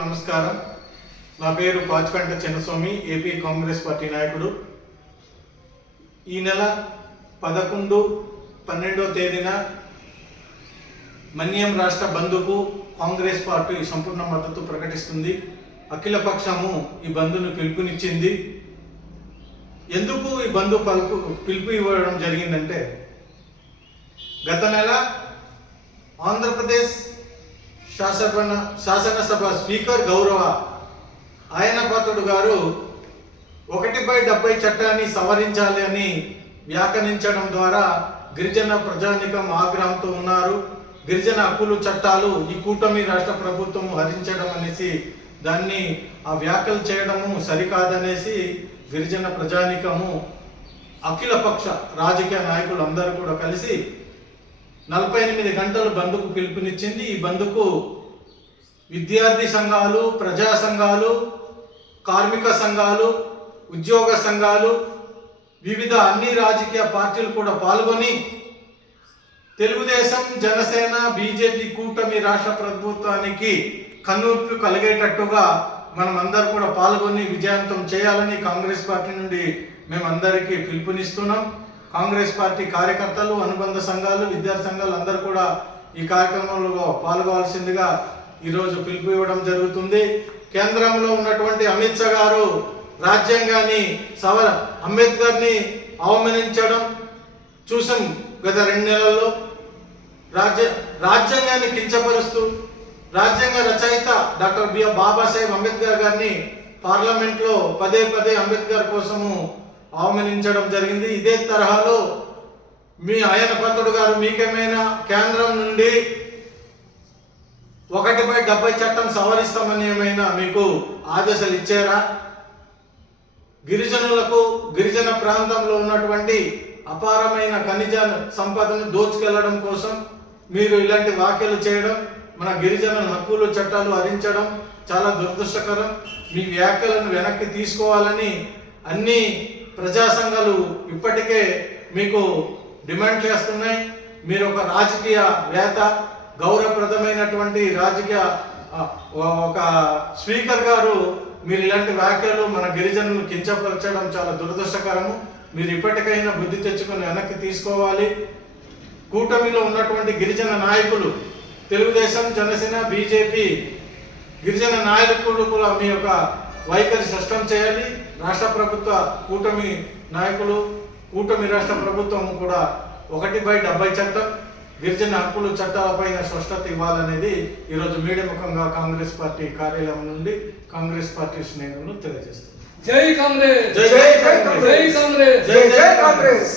నమస్కారం. నా పేరు పాచిపెంట చిన్నస్వామి ఏపీ కాంగ్రెస్ పార్టీ నాయకుడు. ఈ నెల పదకొండు పన్నెండో తేదీన మన్యం రాష్ట్ర బంధుకు కాంగ్రెస్ పార్టీ సంపూర్ణ మద్దతు ప్రకటిస్తుంది. అఖిల పక్షము ఈ బంధును పిలుపునిచ్చింది. ఎందుకు ఈ బంధు పలుపు పిలుపు ఇవ్వడం జరిగిందంటే గత నెల ఆంధ్రప్రదేశ్ శాసన శాసనసభ స్పీకర్ గౌరవ ఆయన పాత్రుడు గారు ఒకటి బై డెబ్బై చట్టాన్ని సవరించాలి అని వ్యాఖ్యానించడం ద్వారా గిరిజన ప్రజానికం ఆగ్రహంతో ఉన్నారు. గిరిజన హక్కులు చట్టాలు ఈ కూటమి రాష్ట్ర ప్రభుత్వం హరించడం అనేసి దాన్ని ఆ వ్యాఖ్యలు చేయడము సరికాదనేసి గిరిజన ప్రజానికము అఖిలపక్ష రాజకీయ నాయకులు అందరూ కూడా కలిసి నలభై ఎనిమిది గంటలు బంద్కు పిలుపునిచ్చింది. ఈ బంద్కు విద్యార్థి సంఘాలు ప్రజా సంఘాలు కార్మిక సంఘాలు ఉద్యోగ సంఘాలు వివిధ అన్ని రాజకీయ పార్టీలు కూడా పాల్గొని తెలుగుదేశం జనసేన బీజేపీ కూటమి రాష్ట్ర ప్రభుత్వానికి కన్నూర్పు కలిగేటట్టుగా మనం అందరు కూడా పాల్గొని విజయవంతం చేయాలని కాంగ్రెస్ పార్టీ నుండి మేమందరికీ పిలుపునిస్తున్నాం. కాంగ్రెస్ పార్టీ కార్యకర్తలు అనుబంధ సంఘాలు విద్యార్థి సంఘాలు అందరూ కూడా ఈ కార్యక్రమంలో పాల్గొవాల్సిందిగా ఈరోజు పిలుపు ఇవ్వడం జరుగుతుంది. కేంద్రంలో ఉన్నటువంటి అమిత్ షా గారు రాజ్యాంగాన్ని సవర అంబేద్కర్ని అవమానించడం చూసాం గత రెండు నెలల్లో. రాజ్య రాజ్యాంగాన్ని కించపరుస్తూ రాజ్యాంగ రచయిత డాక్టర్ బిఆర్ బాబాసాహెబ్ అంబేద్కర్ గారిని పార్లమెంట్లో పదే పదే అంబేద్కర్ కోసము అవమానించడం జరిగింది. ఇదే తరహాలో మీ ఆయన పత్రుడు గారు మీకేమైనా కేంద్రం నుండి ఒకటిపై డెబ్బై చట్టం సవరిస్తామని ఏమైనా మీకు ఆదేశాలు ఇచ్చారా? గిరిజనులకు గిరిజన ప్రాంతంలో ఉన్నటువంటి అపారమైన ఖనిజ సంపదను దోచుకెళ్ళడం కోసం మీరు ఇలాంటి వ్యాఖ్యలు చేయడం మన గిరిజన హక్కులు చట్టాలు హరించడం చాలా దురదృష్టకరం. మీ వ్యాఖ్యలను వెనక్కి తీసుకోవాలని అన్ని ప్రజా సంఘాలు ఇప్పటికే మీకు డిమాండ్ చేస్తున్నాయి. మీరు ఒక రాజకీయ వేత గౌరవప్రదమైనటువంటి రాజకీయ ఒక స్పీకర్ గారు మీరు ఇలాంటి వ్యాఖ్యలు మన గిరిజనులు కించపరచడం చాలా దురదృష్టకరము. మీరు ఇప్పటికైనా బుద్ధి తెచ్చుకొని వెనక్కి తీసుకోవాలి. కూటమిలో ఉన్నటువంటి గిరిజన నాయకులు తెలుగుదేశం జనసేన బీజేపీ గిరిజన నాయకులు కూడా మీ యొక్క వైఖరి స్పష్టం చేయాలి. రాష్ట్ర ప్రభుత్వ కూటమి నాయకులు కూటమి రాష్ట్ర ప్రభుత్వం కూడా ఒకటి బై డెబ్బై చట్టం గిరిజన హక్కులు చట్టాలపైన స్పష్టత ఇవ్వాలనేది ఈరోజు మీడియా ముఖంగా కాంగ్రెస్ పార్టీ కార్యాలయం నుండి కాంగ్రెస్ పార్టీ స్నేహితులు తెలియజేస్తుంది. జై కాంగ్రెస్! జై జై కాంగ్రెస్. జై కాంగ్రెస్! జై జై కాంగ్రెస్!